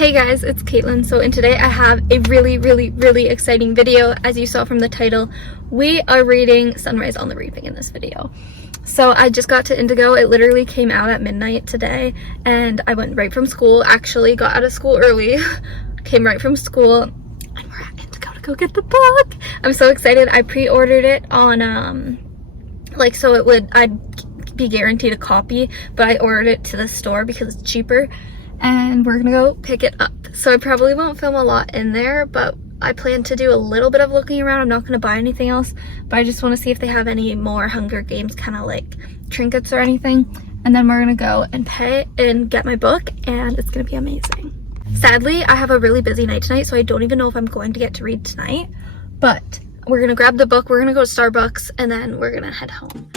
Hey guys, it's Caitlin. So today I have a really exciting video. As you saw from the title, we are reading Sunrise on the Reaping in this video. So I just got to Indigo. It literally came out at midnight today and I went right from school. Actually got out of school early, came right from school, and we're at Indigo to go get the book. I'm so excited. I pre-ordered it on I'd be guaranteed a copy, but I ordered it to the store because it's cheaper. And we're gonna go pick it up. So I probably won't film a lot in there, but I plan to do a little bit of looking around. I'm not gonna buy anything else, but I just wanna see if they have any more Hunger Games kind of like trinkets or anything. And then we're gonna go and pay and get my book, and it's gonna be amazing. Sadly, I have a really busy night tonight, so I don't even know if I'm going to get to read tonight, but we're gonna grab the book, we're gonna go to Starbucks, and then we're gonna head home.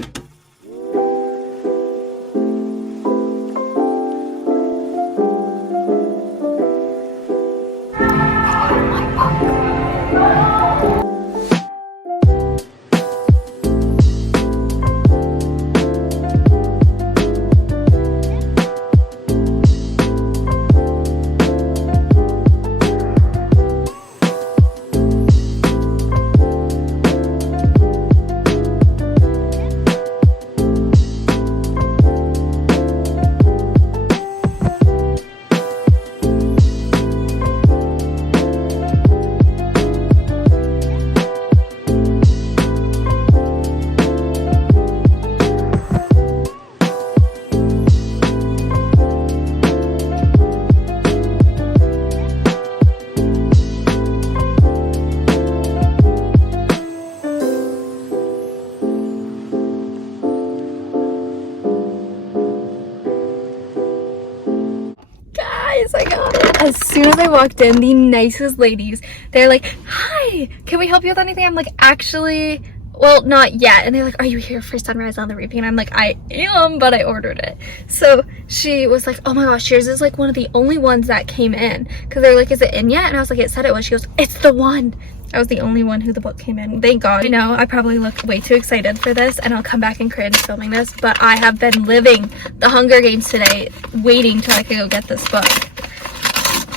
I got it. As soon as I walked in, the nicest ladies, they're like, hi, can we help you with anything? I'm like, actually, well, not yet. And they're like, are you here for Sunrise on the Reaping? And I'm like, I am, but I ordered it. So she was like, oh my gosh, yours is like one of the only ones that came in. Because they're like, is it in yet? And I was like, it said it was. She goes, it's the one. I was the only one who the book came in. Thank God. You know, I probably look way too excited for this and I'll come back and cringe filming this, but I have been living the Hunger Games today, waiting till I could go get this book.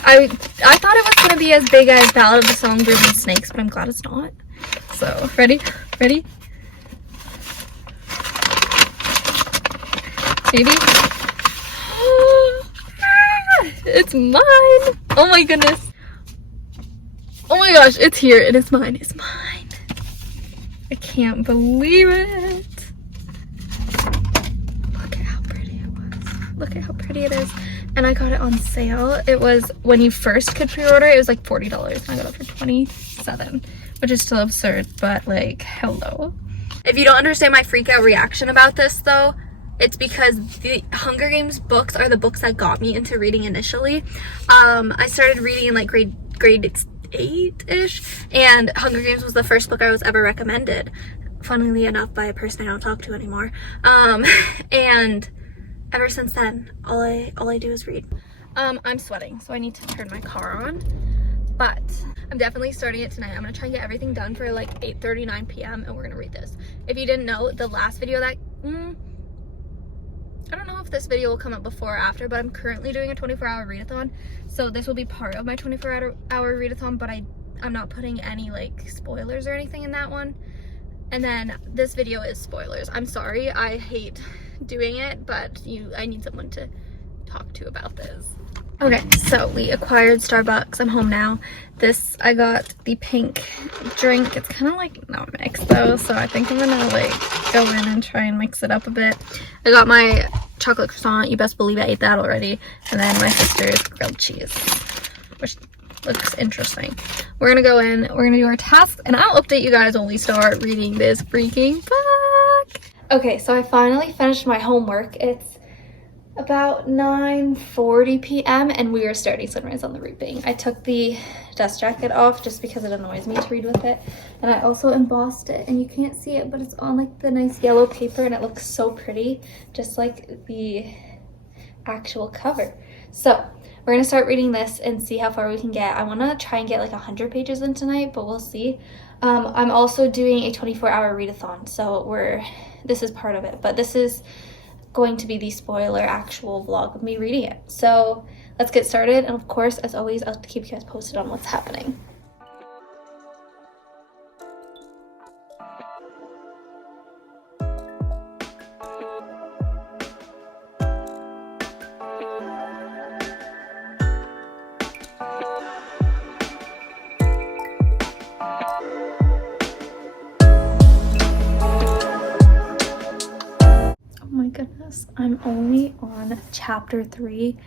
I thought it was going to be as big as Ballad of the Songbirds and Snakes, but I'm glad it's not. So, ready? Ready? Maybe? It's mine! Oh my goodness. Oh my gosh, it's here. It is mine. It's mine. I can't believe it. Look at how pretty it was. Look at how pretty it is. And I got it on sale. It was, when you first could pre-order, it was like $40. And I got it for $27, which is still absurd, but like, hello. If you don't understand my freak out reaction about this though, it's because the Hunger Games books are the books that got me into reading initially. I started reading in like grade 8-ish, and Hunger Games was the first book I was ever recommended, funnily enough, by a person I don't talk to anymore. And ever since then, all I do is read. I'm sweating, so I need to turn my car on, but I'm definitely starting it tonight. I'm gonna try and get everything done for like 8:39 p.m. and we're gonna read this. If you didn't know, the last video that I don't know if this video will come up before or after, but I'm currently doing a 24-hour readathon, so this will be part of my 24-hour readathon, but I'm not putting any like spoilers or anything in that one. And then this video is spoilers. I'm sorry, I hate doing it, but I need someone to talk to about this. Okay, so we acquired Starbucks. I'm home now. I got the pink drink. It's kind of like not mixed though, so I think I'm gonna like go in and try and mix it up a bit. I got my chocolate croissant. You best believe I ate that already. And then my sister's grilled cheese, which looks interesting. We're gonna go in, we're gonna do our tasks, and I'll update you guys when we start reading this freaking book. Okay, so I finally finished my homework. It's about 9:40 p.m. and we are starting Sunrise on the Reaping. I took the dust jacket off just because it annoys me to read with it, and I also embossed it, and you can't see it, but it's on like the nice yellow paper and it looks so pretty, just like the actual cover. So we're gonna start reading this and see how far we can get. I want to try and get like 100 pages in tonight, but we'll see. I'm also doing a 24-hour readathon, so this is part of it, but this is going to be the spoiler actual vlog of me reading it. So let's get started. And of course, as always, I'll keep you guys posted on what's happening. Goodness, I'm only on chapter 3,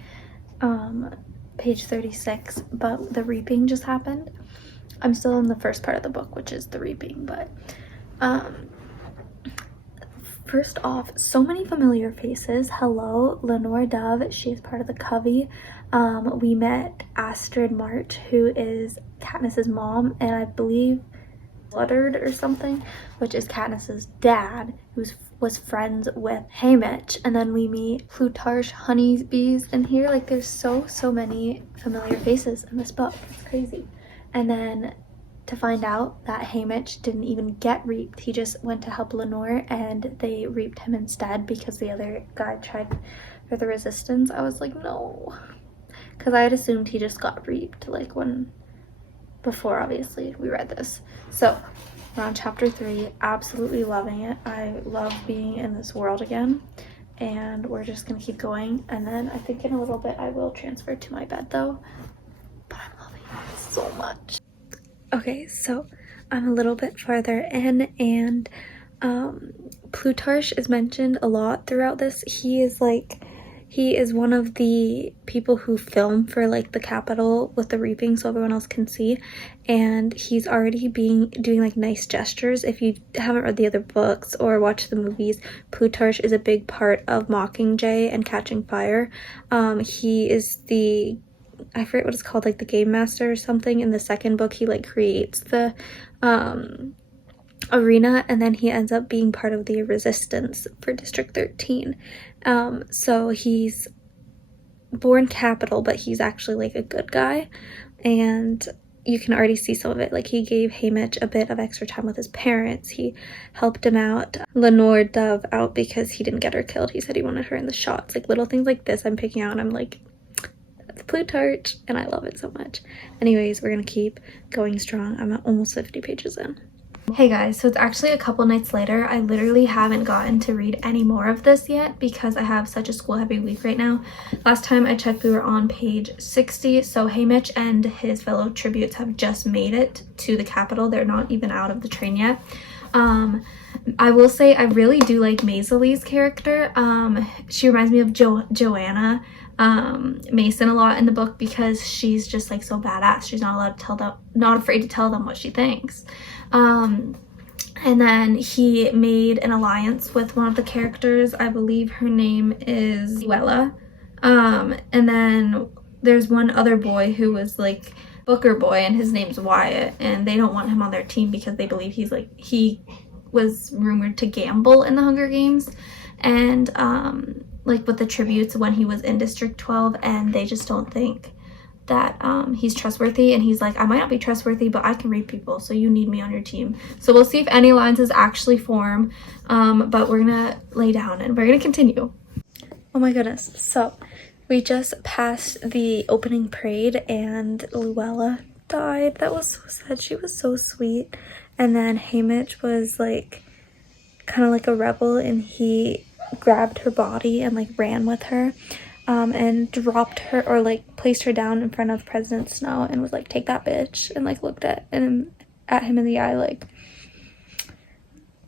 page 36, but the reaping just happened. I'm still in the first part of the book, which is the reaping, but first off, so many familiar faces. Hello, Lenore Dove, she's part of the Covey. We met Astrid March, who is Katniss's mom, and I believe Bloodard or something, which is Katniss's dad, who was friends with Haymitch. And then we meet Plutarch Honeybees in here. Like, there's so many familiar faces in this book. It's crazy. And then to find out that Haymitch didn't even get reaped. He just went to help Lenore and they reaped him instead because the other guy tried for the resistance. I was like, no, because I had assumed he just got reaped, like before obviously we read this. So we're on chapter 3, absolutely loving it. I love being in this world again, and we're just gonna keep going. And then I think in a little bit I will transfer to my bed though, but I'm loving it so much. Okay, so I'm a little bit farther in, and Plutarch is mentioned a lot throughout this. He is one of the people who film for like the Capitol with the reaping so everyone else can see, and he's already doing like nice gestures. If you haven't read the other books or watched the movies, Plutarch is a big part of Mockingjay and Catching Fire. He is I forget what it's called, like the game master or something. In the second book, he like creates the arena, and then he ends up being part of the resistance for District 13. So he's born capital, but he's actually like a good guy, and you can already see some of it. Like, he gave Haymitch a bit of extra time with his parents. He helped him out, Lenore Dove out, because he didn't get her killed. He said he wanted her in the shots. Like, little things like this I'm picking out, and I'm like, that's Plutarch, and I love it so much. Anyways, we're gonna keep going strong. I'm at almost 50 pages in. Hey guys, so it's actually a couple nights later. I literally haven't gotten to read any more of this yet because I have such a school heavy week right now. Last time I checked, we were on page 60, so Haymitch and his fellow tributes have just made it to the Capitol. They're not even out of the train yet. I will say I really do like Maisie's character. She reminds me of Joanna Mason a lot in the book because she's just like so badass. She's not afraid to tell them what she thinks. And then he made an alliance with one of the characters. I believe her name is Luella. And then there's one other boy who was like Booker boy, and his name's Wyatt, and they don't want him on their team because they believe he was rumored to gamble in the Hunger Games and like with the tributes when he was in District 12, and they just don't think that he's trustworthy. And he's like, I might not be trustworthy, but I can read people, so you need me on your team. So we'll see if any alliances actually form, but we're gonna lay down and we're gonna continue. Oh my goodness, so we just passed the opening parade and Luella died. That was so sad. She was so sweet. And then Haymitch was like kind of like a rebel, and he grabbed her body and like ran with her. And dropped her, or like placed her down in front of President Snow and was like, take that bitch, and like looked at him in the eye, like.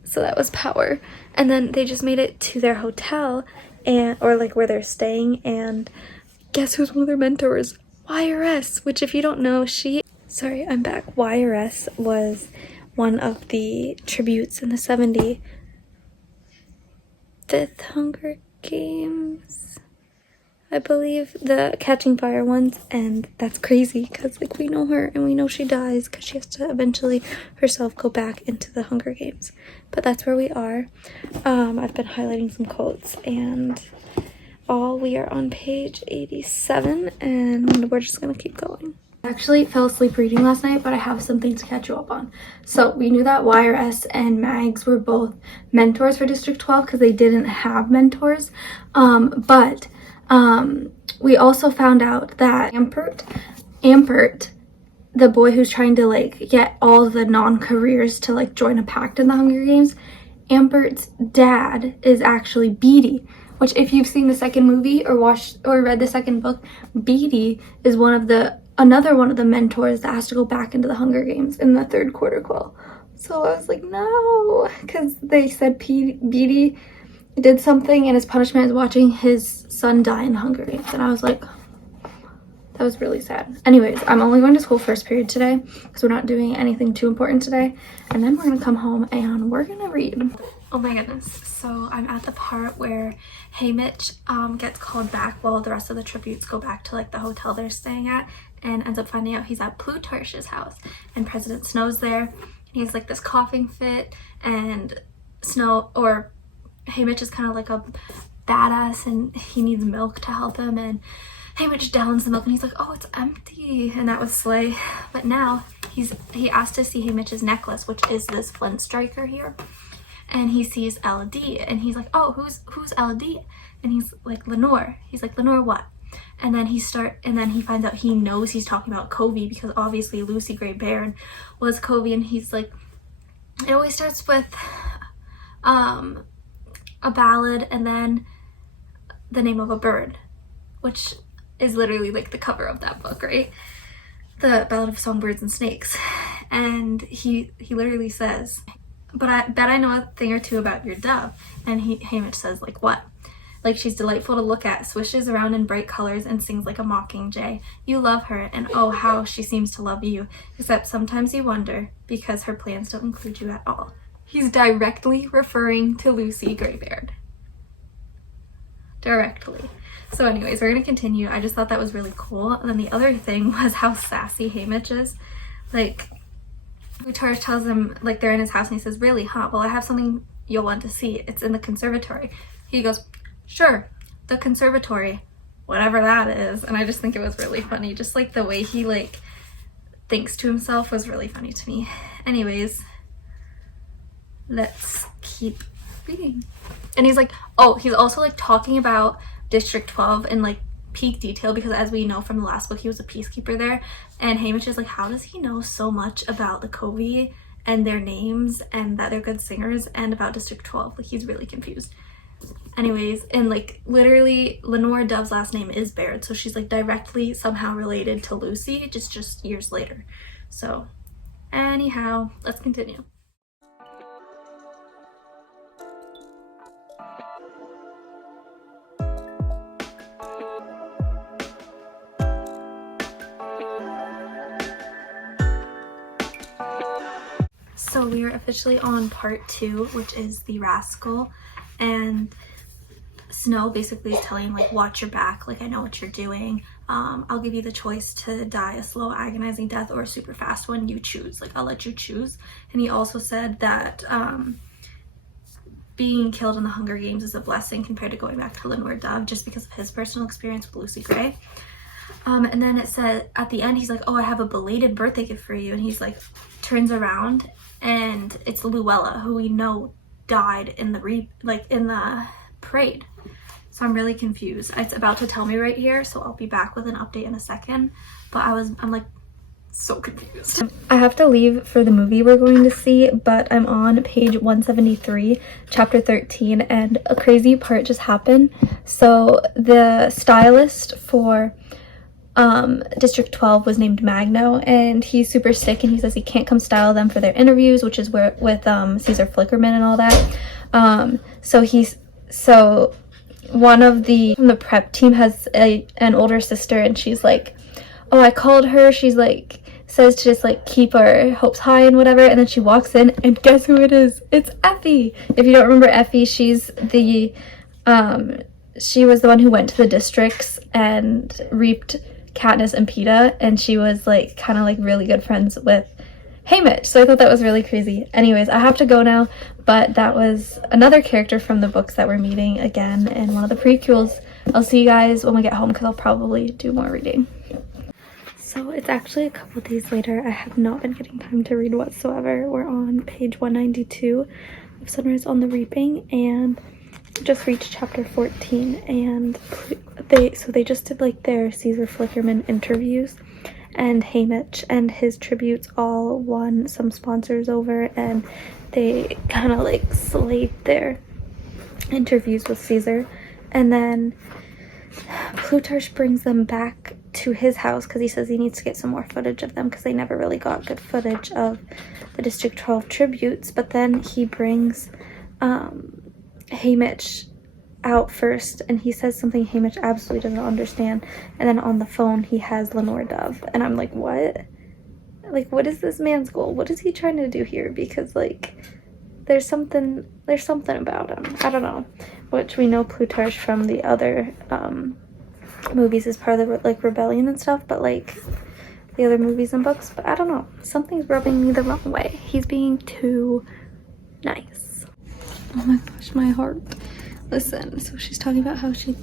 So that was power. And then they just made it to their hotel, or like where they're staying, and guess who's one of their mentors? YRS, which if you don't know, sorry, I'm back. YRS was one of the tributes in the 75th Hunger Games, I believe, the Catching Fire ones. And that's crazy because like we know her and we know she dies because she has to eventually herself go back into the Hunger Games. But that's where we are. I've been highlighting some quotes, and we are on page 87, and we're just gonna keep going. I actually fell asleep reading last night, but I have something to catch you up on. So we knew that YRS and Mags were both mentors for District 12 because they didn't have mentors, but We also found out that Ampert, the boy who's trying to like get all the non-careers to like join a pact in the Hunger Games, Ampert's dad is actually Beetee, which if you've seen the second movie or watched or read the second book, Beetee is another one of the mentors that has to go back into the Hunger Games in the third quarter quell. So I was like, no, because they said Beetee did something and his punishment is watching his son die in the Hunger Games. And I was like, that was really sad. Anyways, I'm only going to school first period today because we're not doing anything too important today. And then we're going to come home and we're going to read. Oh my goodness. So I'm at the part where Haymitch gets called back while the rest of the tributes go back to like the hotel they're staying at, and ends up finding out he's at Plutarch's house and President Snow's there. He has like this coughing fit, and Haymitch is kind of like a badass and he needs milk to help him, and Haymitch downs the milk and he's like, oh, it's empty, and that was slay. But now he asked to see Haymitch's necklace, which is this flint striker here, and he sees Elodie and he's like, oh, who's Elodie? And he's like, Lenore. He's like, Lenore what? And then he finds out he knows he's talking about Covey because obviously Lucy Gray Baird was Covey, and he's like, it always starts with a ballad and then the name of a bird, which is literally like the cover of that book, right? The Ballad of Songbirds and Snakes. And he literally says, but I bet I know a thing or two about your dove. And Haymitch says, like what? Like she's delightful to look at, swishes around in bright colors and sings like a mockingjay. You love her, and oh how she seems to love you, except sometimes you wonder because her plans don't include you at all. He's directly referring to Lucy Gray Baird. Directly. So anyways, we're gonna continue. I just thought that was really cool. And then the other thing was how sassy Haymitch is. Like, Plutarch tells him, like, they're in his house and he says, really, huh? Well, I have something you'll want to see. It's in the conservatory. He goes, sure, the conservatory, whatever that is. And I just think it was really funny. Just like the way he like thinks to himself was really funny to me. Anyways, let's keep reading. And he's like, oh, he's also like talking about District 12 in like peak detail because as we know from the last book, he was a peacekeeper there. And Haymitch is like, how does he know so much about the Covey and their names and that they're good singers and about District 12? Like, he's really confused. Anyways, and like literally Lenore Dove's last name is Baird, so she's like directly somehow related to Lucy, just years later. So anyhow, let's continue. So we are officially on part 2, which is the rascal, and Snow basically is telling him, like, watch your back, like, I know what you're doing. I'll give you the choice to die a slow agonizing death or a super fast one. You choose, like, I'll let you choose. And he also said that being killed in the Hunger Games is a blessing compared to going back to Lenore Dove just because of his personal experience with Lucy Gray. And then it said at the end, he's like, oh, I have a belated birthday gift for you. And he's like, turns around and it's Luella, who we know died in the parade. So I'm really confused. It's about to tell me right here, so I'll be back with an update in a second. But I'm like so confused. I have to leave for the movie we're going to see, but I'm on page 173, chapter 13, and a crazy part just happened. So the stylist for District 12 was named Magno, and he's super sick and he says he can't come style them for their interviews, which is with Caesar Flickerman and all that. So one of from the prep team has an older sister, and she's like, oh, I called her, she's like says to just like keep our hopes high and whatever. And then she walks in and guess who it is? It's Effie. If you don't remember Effie, she's the she was the one who went to the districts and reaped Katniss and Peeta, and she was like kind of like really good friends with Haymitch, so I thought that was really crazy. Anyways, I have to go now, but that was another character from the books that we're meeting again in one of the prequels. I'll see you guys when we get home because I'll probably do more reading. So it's actually a couple days later. I have not been getting time to read whatsoever. We're on page 192 of Sunrise on the Reaping and just reached chapter 14, and they just did like their Caesar Flickerman interviews, and Haymitch and his tributes all won some sponsors over, and they kind of like slayed their interviews with Caesar. And then Plutarch brings them back to his house because he says he needs to get some more footage of them because they never really got good footage of the District 12 tributes. But then he brings Haymitch out first, and he says something Haymitch absolutely doesn't understand, and then on the phone he has Lenore Dove, and I'm like, what? Like, what is this man's goal? What is he trying to do here? Because like there's something about him, I don't know, which we know Plutarch from the other movies is part of the like rebellion and stuff, but like the other movies and books, but I don't know, something's rubbing me the wrong way. He's being too nice. Oh my gosh, my heart. Listen, so she's talking about how she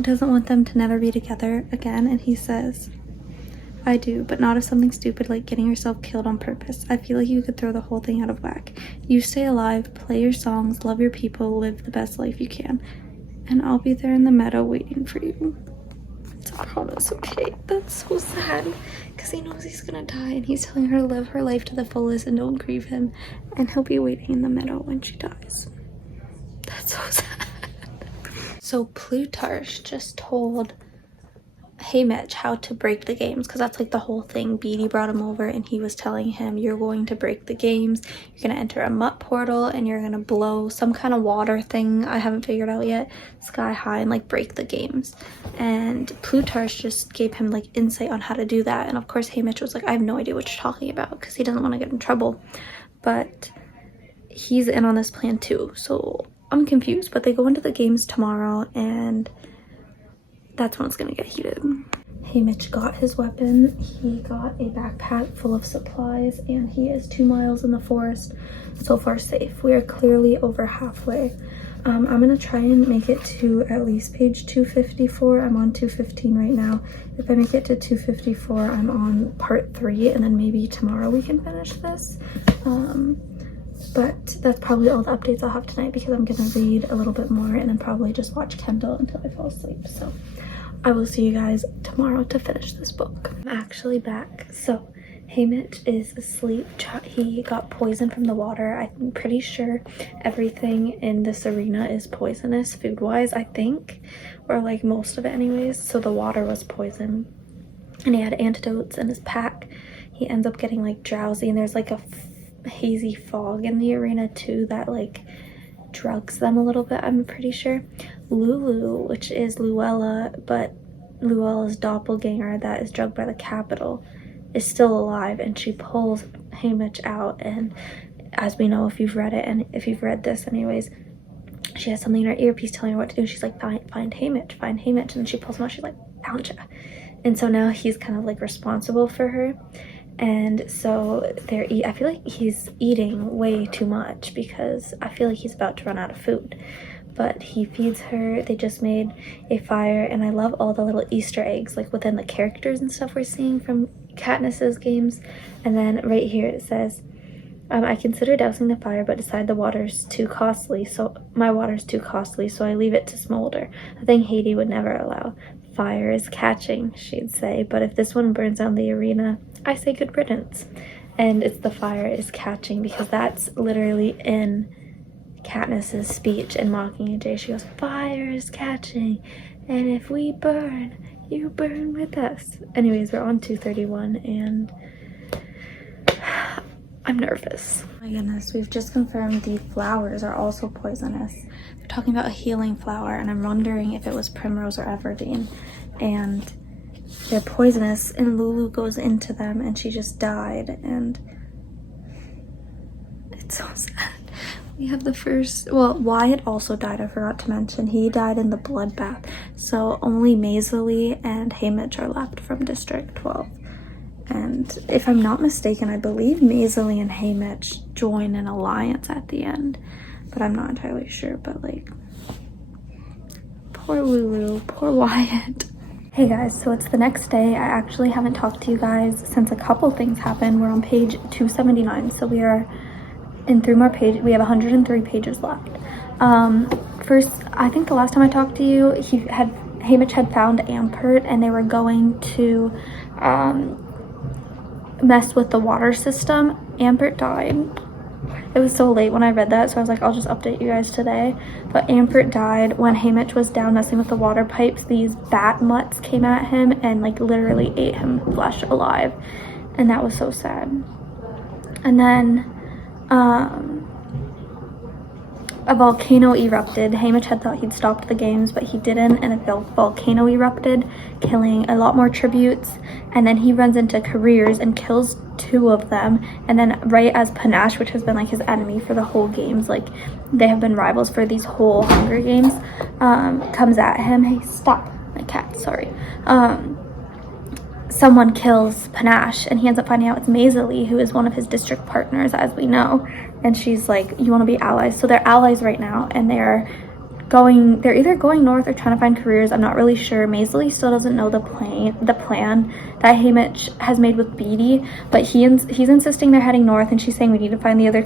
doesn't want them to never be together again, and he says, I do, but not if something stupid like getting yourself killed on purpose. I feel like you could throw the whole thing out of whack. You stay alive, play your songs, love your people, live the best life you can, and I'll be there in the meadow waiting for you. I promise, okay? That's so sad, because he knows he's gonna die, and he's telling her to live her life to the fullest and don't grieve him, and he'll be waiting in the meadow when she dies. That's so sad. So Plutarch just told Haymitch how to break the games, because that's like the whole thing. Beatty brought him over and he was telling him, you're going to break the games, you're going to enter a mutt portal, and you're going to blow some kind of water thing I haven't figured out yet sky high and like break the games. And Plutarch just gave him like insight on how to do that, and of course Haymitch was like, I have no idea what you're talking about, because he doesn't want to get in trouble, but he's in on this plan too. So I'm confused, but they go into the games tomorrow, and that's when it's gonna get heated. Haymitch got his weapon, he got a backpack full of supplies, and he is 2 miles in the forest. So far safe. We are clearly over halfway. I'm gonna try and make it to at least page 254. I'm on 215 right now. If I make it to 254, I'm on part 3, and then maybe tomorrow we can finish this. But that's probably all the updates I'll have tonight, because I'm gonna read a little bit more and then probably just watch Kendall until I fall asleep. So I will see you guys tomorrow to finish this book. I'm actually back. So Haymitch is asleep. He got poison from the water. I'm pretty sure everything in this arena is poisonous food-wise, I think, or like most of it anyways. So the water was poison, and he had antidotes in his pack. He ends up getting like drowsy, and there's like a hazy fog in the arena too that like drugs them a little bit, I'm pretty sure. Lulu, which is Luella, but Luella's doppelganger that is drugged by the Capitol, is still alive, and she pulls Haymitch out, and as we know, if you've read it, and if you've read this anyways, she has something in her earpiece telling her what to do. She's like, find Haymitch, and then she pulls him out, she's like, found ya. And so now he's kind of like responsible for her. And so I feel like he's eating way too much, because I feel like he's about to run out of food. But he feeds her. They just made a fire, and I love all the little Easter eggs like within the characters and stuff we're seeing from Katniss's games. And then right here it says, I consider dousing the fire, but decide the water's too costly, so my water's too costly, so I leave it to smolder, a thing Haiti would never allow. Fire is catching, she'd say, but if this one burns down the arena, I say good riddance. And it's the fire is catching, because that's literally in Katniss's speech in Mockingjay. She goes, fire is catching, and if we burn, you burn with us. Anyways, we're on 231, and I'm nervous. Oh my goodness, we've just confirmed the flowers are also poisonous. They're talking about a healing flower, and I'm wondering if it was Primrose or Everdeen. And they're poisonous, and Lulu goes into them, and she just died, and it's so sad. We have the first, well, Wyatt also died, I forgot to mention. He died in the bloodbath, so only Maisie and Haymitch are left from District 12. And if I'm not mistaken, I believe Maisie and Haymitch join an alliance at the end, but I'm not entirely sure. But like, poor Lulu, poor Wyatt. Hey guys, so it's the next day. I actually haven't talked to you guys since a couple things happened. We're on page 279, so we are in 3 more pages. We have 103 pages left. First, I think the last time I talked to you, Haymitch had found Ampert and they were going to mess with the water system. Ampert died. It was so late when I read that, so I was like, I'll just update you guys today. But Ampert died when Haymitch was down messing with the water pipes. These bat mutts came at him and like literally ate him flesh alive. And that was so sad. And then a volcano erupted. Haymitch had thought he'd stopped the games, but he didn't, and a volcano erupted, killing a lot more tributes. And then he runs into Careers and kills 2 of them. And then right as Panache, which has been like his enemy for the whole games, like they have been rivals for these whole Hunger Games, comes at him. Hey, stop, my cat, sorry. Someone kills Panache, and he ends up finding out it's Maisily, who is one of his district partners, as we know. And she's like, you want to be allies? So they're allies right now, and they're either going north or trying to find Careers. I'm not really sure. Maisily still doesn't know the plan that Haymitch has made with Beetee, but he's insisting they're heading north, and she's saying we need to find the other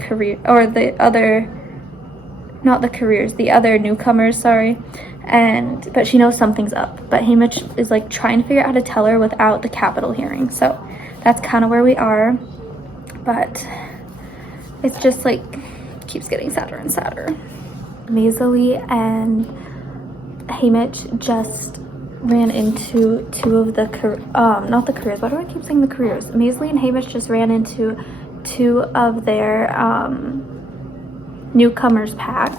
the other newcomers, sorry. But she knows something's up. But Haymitch is like trying to figure out how to tell her without the capital hearing. So that's kind of where we are. But it's just like keeps getting sadder and sadder. Maisily and Haymitch just ran into 2 of the not the Careers. Why do I keep saying the Careers? Maisily and Haymitch just ran into 2 of their newcomers pack,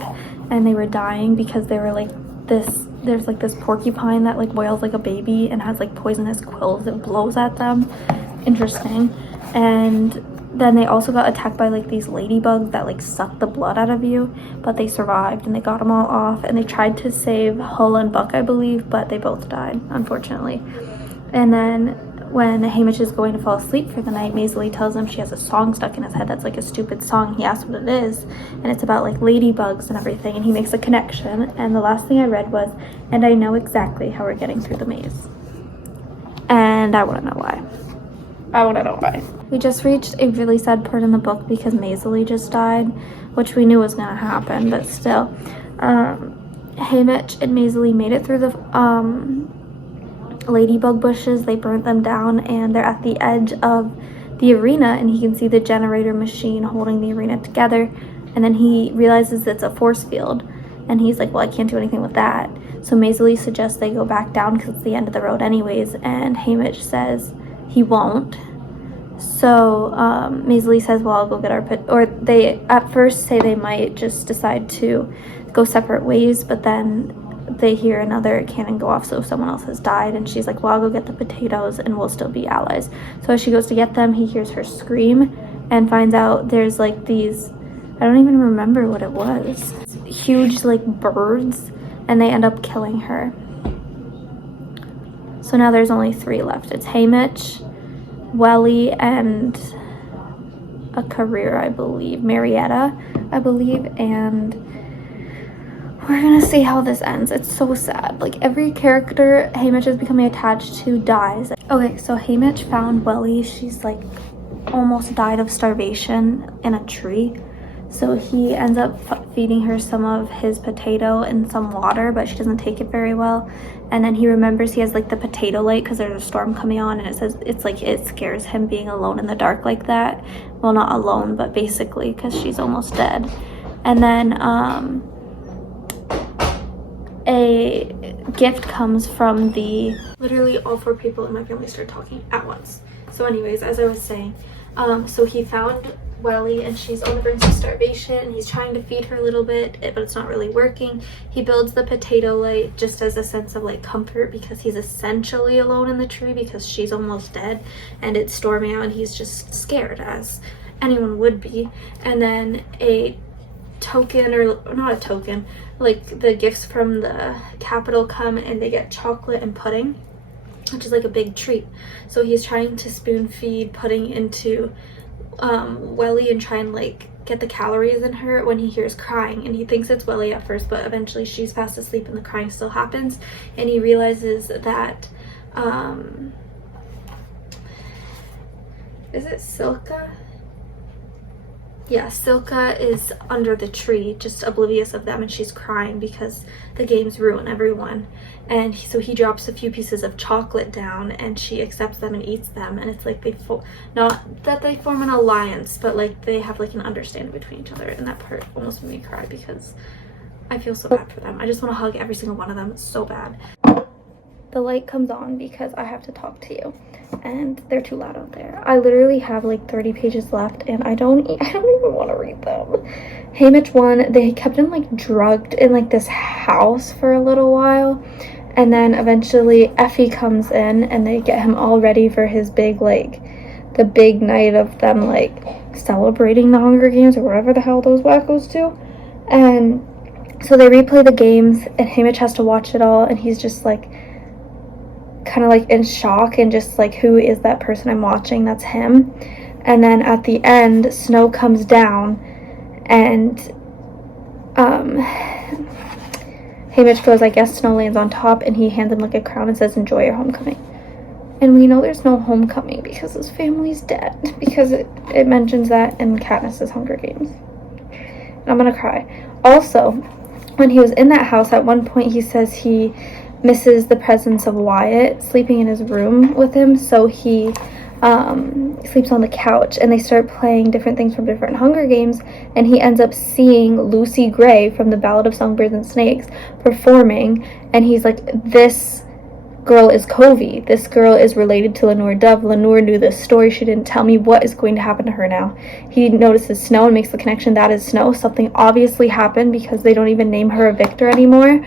and they were dying because they were like there's like this porcupine that like wails like a baby and has like poisonous quills that blows at them. Interesting. And then they also got attacked by like these ladybugs that like suck the blood out of you, but they survived and they got them all off, and they tried to save Hull and Buck, I believe, but they both died, unfortunately. And then when Haymitch is going to fall asleep for the night, Maisily tells him she has a song stuck in his head that's like a stupid song. He asks what it is, and it's about like ladybugs and everything, and he makes a connection. And the last thing I read was, and I know exactly how we're getting through the maze. And I want to know why. We just reached a really sad part in the book because Maisily just died, which we knew was going to happen, but still. Haymitch and Maisily made it through the ladybug bushes. They burnt them down, and they're at the edge of the arena, and he can see the generator machine holding the arena together. And then he realizes it's a force field, and he's like, well, I can't do anything with that. So Maisily suggests they go back down because it's the end of the road anyways, and Haymitch says he won't. So Maisily says, well, I'll go get or they at first say they might just decide to go separate ways, but then they hear another cannon go off, so someone else has died, and she's like, well, I'll go get the potatoes and we'll still be allies. So as she goes to get them, he hears her scream and finds out there's like these, I don't even remember what it was, huge like birds, and they end up killing her. So now there's only 3 left. It's Haymitch, Welly, and a Career, I believe, Marietta, I believe, and we're gonna see how this ends. It's so sad. Like every character Haymitch is becoming attached to dies. Okay, so Haymitch found Welly. She's like almost died of starvation in a tree. So he ends up feeding her some of his potato and some water, but she doesn't take it very well. And then he remembers he has like the potato light because there's a storm coming on, and it says it's like it scares him being alone in the dark like that. Well, not alone, but basically because she's almost dead. And then a gift comes from literally all 4 people in my family start talking at once. So anyways, as I was saying, so he found Welly, and she's on the brink of starvation. He's trying to feed her a little bit, but it's not really working. He builds the potato light just as a sense of like comfort, because he's essentially alone in the tree because she's almost dead and it's storming out, and he's just scared, as anyone would be. And then a token, or not a token, like the gifts from the capital come, and they get chocolate and pudding, which is like a big treat. So he's trying to spoon feed pudding into Welly and try and like get the calories in her when he hears crying, and he thinks it's Welly at first, but eventually she's fast asleep and the crying still happens, and he realizes that is it Silka? Yeah, Silka is under the tree, just oblivious of them, and she's crying because the games ruin everyone. And so he drops a few pieces of chocolate down, and she accepts them and eats them. And it's like not that they form an alliance, but like they have like an understanding between each other. And that part almost made me cry because I feel so bad for them. I just want to hug every single one of them so bad. The light comes on because I have to talk to you, and they're too loud out there. I literally have like 30 pages left, and I don't even want to read them. Haymitch 1, they kept him like drugged in like this house for a little while, and then eventually Effie comes in and they get him all ready for his big, like the big night of them like celebrating the Hunger Games or whatever the hell those wackos do. And so they replay the games, and Haymitch has to watch it all, and he's just like kind of like in shock and just like, who is that person I'm watching? That's him. And then at the end, Snow comes down, and Haymitch goes, I guess Snow lands on top, and he hands him like a crown and says, enjoy your homecoming. And we know there's no homecoming because his family's dead, because it mentions that in Katniss's Hunger Games. And I'm gonna cry. Also, when he was in that house, at one point he says he misses the presence of Wyatt sleeping in his room with him, so he sleeps on the couch, and they start playing different things from different Hunger Games, and he ends up seeing Lucy Gray from the Ballad of Songbirds and Snakes performing, and he's like, this girl is Covey. This girl is related to Lenore Dove. Lenore knew this story. She didn't tell me. What is going to happen to her now? He notices Snow and makes the connection. That is Snow. Something obviously happened because they don't even name her a Victor anymore.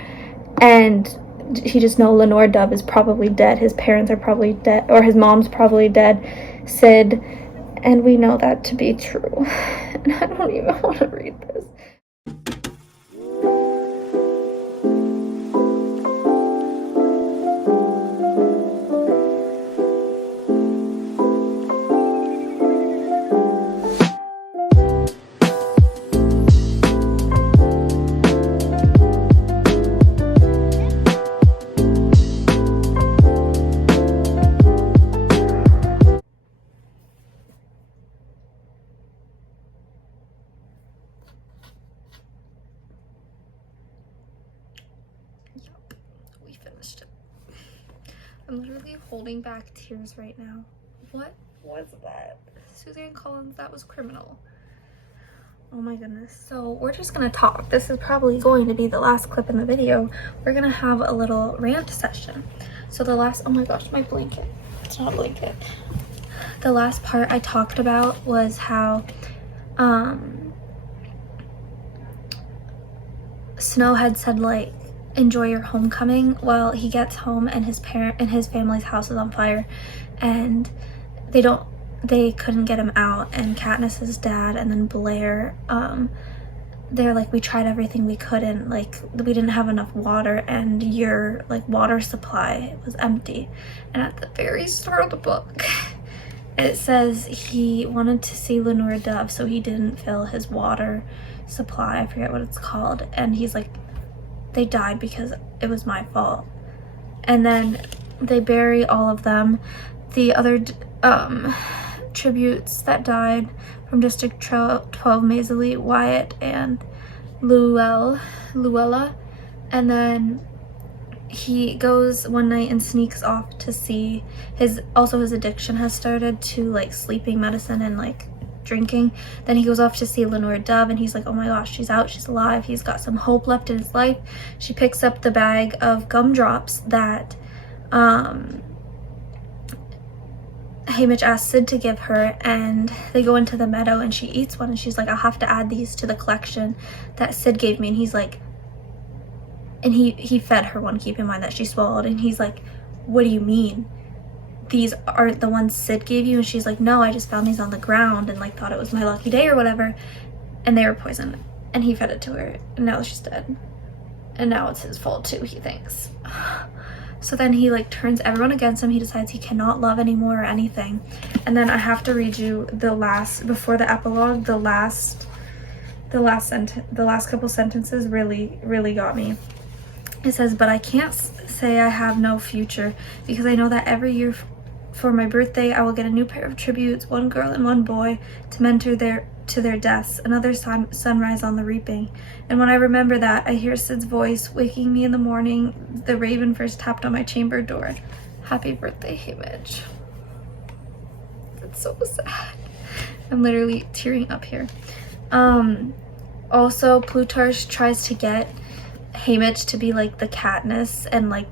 And he just knows Lenore Dove is probably dead. His parents are probably dead, or his mom's probably dead. Sid. And we know that to be true. And I don't even want to read this. We finished it. I'm literally holding back tears right now. What was that? Suzanne Collins, that was criminal. Oh my goodness. So we're just gonna talk. This is probably going to be the last clip in the video. We're gonna have a little rant session. So the last, oh my gosh, my blanket. It's not a blanket. The last part I talked about was how Snow had said like, enjoy your homecoming. Well, he gets home and his family's house is on fire, and they couldn't get him out, and Katniss's dad and then Blair, they're like, we tried everything we could, and like we didn't have enough water, and your like water supply was empty. And at the very start of the book it says he wanted to see Lenore Dove, so he didn't fill his water supply. I forget what it's called. And he's like, they died because it was my fault. And then they bury all of them. The other tributes that died from District 12, Maisley, Wyatt, and Luella. And then he goes one night and sneaks off to see his addiction has started to like sleeping medicine and like drinking. Then he goes off to see Lenore Dove, and he's like, oh my gosh, she's out, she's alive, he's got some hope left in his life. She picks up the bag of gumdrops that Haymitch asks Sid to give her, and they go into the meadow, and she eats one, and she's like, I'll have to add these to the collection that Sid gave me. And he's like, and he fed her one, keep in mind, that she swallowed. And he's like, what do you mean? These aren't the ones Sid gave you? And she's like, no, I just found these on the ground and like thought it was my lucky day or whatever, and they were poisoned. And he fed it to her, and now she's dead, and now it's his fault too, he thinks. So then he like turns everyone against him. He decides he cannot love anymore or anything. And then I have to read you the last, before the epilogue, the last couple sentences really got me. It says, but I can't say I have no future, because I know that every year for my birthday, I will get a new pair of tributes, one girl and one boy, to mentor to their deaths, another sunrise on the reaping. And when I remember that, I hear Sid's voice waking me in the morning. The raven first tapped on my chamber door. Happy birthday, Haymitch. That's so sad. I'm literally tearing up here. Also, Plutarch tries to get Haymitch to be like the Katniss and like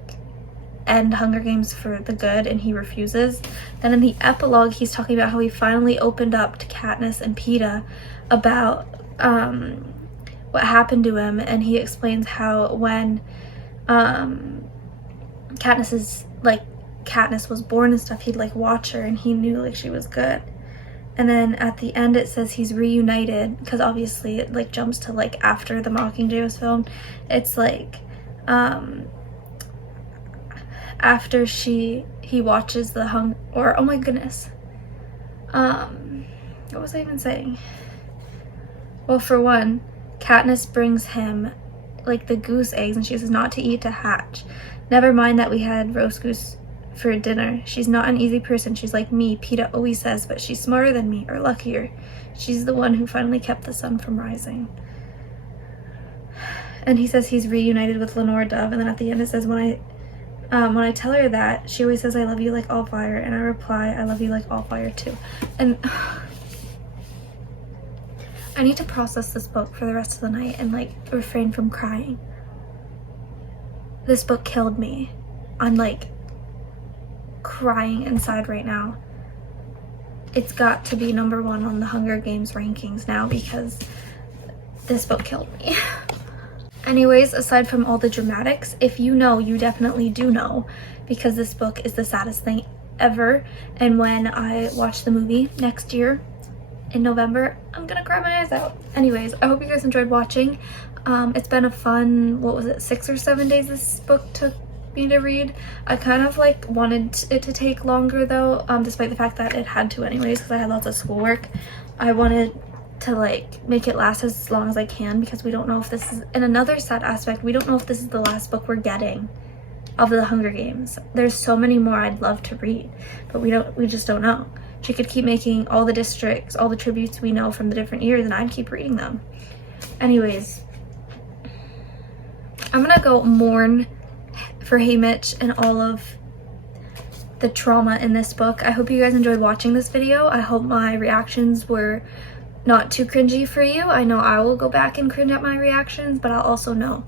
end Hunger Games for the good, and he refuses. Then in the epilogue, he's talking about how he finally opened up to Katniss and Peeta about what happened to him, and he explains how when Katniss was born and stuff, he'd like watch her and he knew like she was good. And then at the end it says he's reunited, because obviously it like jumps to like after the Mockingjay was filmed. It's like after he watches the oh my goodness, what was I even saying? Well, for one, Katniss brings him like the goose eggs and she says not to eat, to hatch. Never mind that we had roast goose for dinner. She's not an easy person. She's like me, Peeta always says, but she's smarter than me, or luckier. She's the one who finally kept the sun from rising. And he says he's reunited with Lenore Dove, and then at the end it says, when I tell her that, she always says, I love you like all fire, and I reply, I love you like all fire too. And I need to process this book for the rest of the night and like refrain from crying. This book killed me. I'm like crying inside right now. It's got to be #1 on the Hunger Games rankings now because this book killed me. Anyways, aside from all the dramatics, if you know, you definitely do know, because this book is the saddest thing ever. And when I watch the movie next year in November, I'm gonna cry my eyes out. Anyways, I hope you guys enjoyed watching. It's been a fun, what was it, 6 or 7 days this book took me to read. I kind of like wanted it to take longer though, despite the fact that it had to anyways, because I had lots of schoolwork. I wanted to like make it last as long as I can, because we don't know if this is, in another sad aspect, we don't know if this is the last book we're getting of the Hunger Games. There's so many more I'd love to read, but we just don't know. She could keep making all the districts, all the tributes we know from the different years, and I'd keep reading them. Anyways, I'm gonna go mourn for Haymitch and all of the trauma in this book. I hope you guys enjoyed watching this video. I hope my reactions were not too cringy for you. I know I will go back and cringe at my reactions, but I'll also know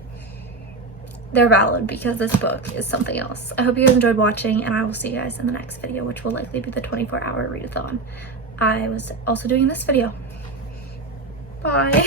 they're valid because this book is something else. I hope you guys enjoyed watching, and I will see you guys in the next video, which will likely be the 24-hour readathon I was also doing in this video. Bye.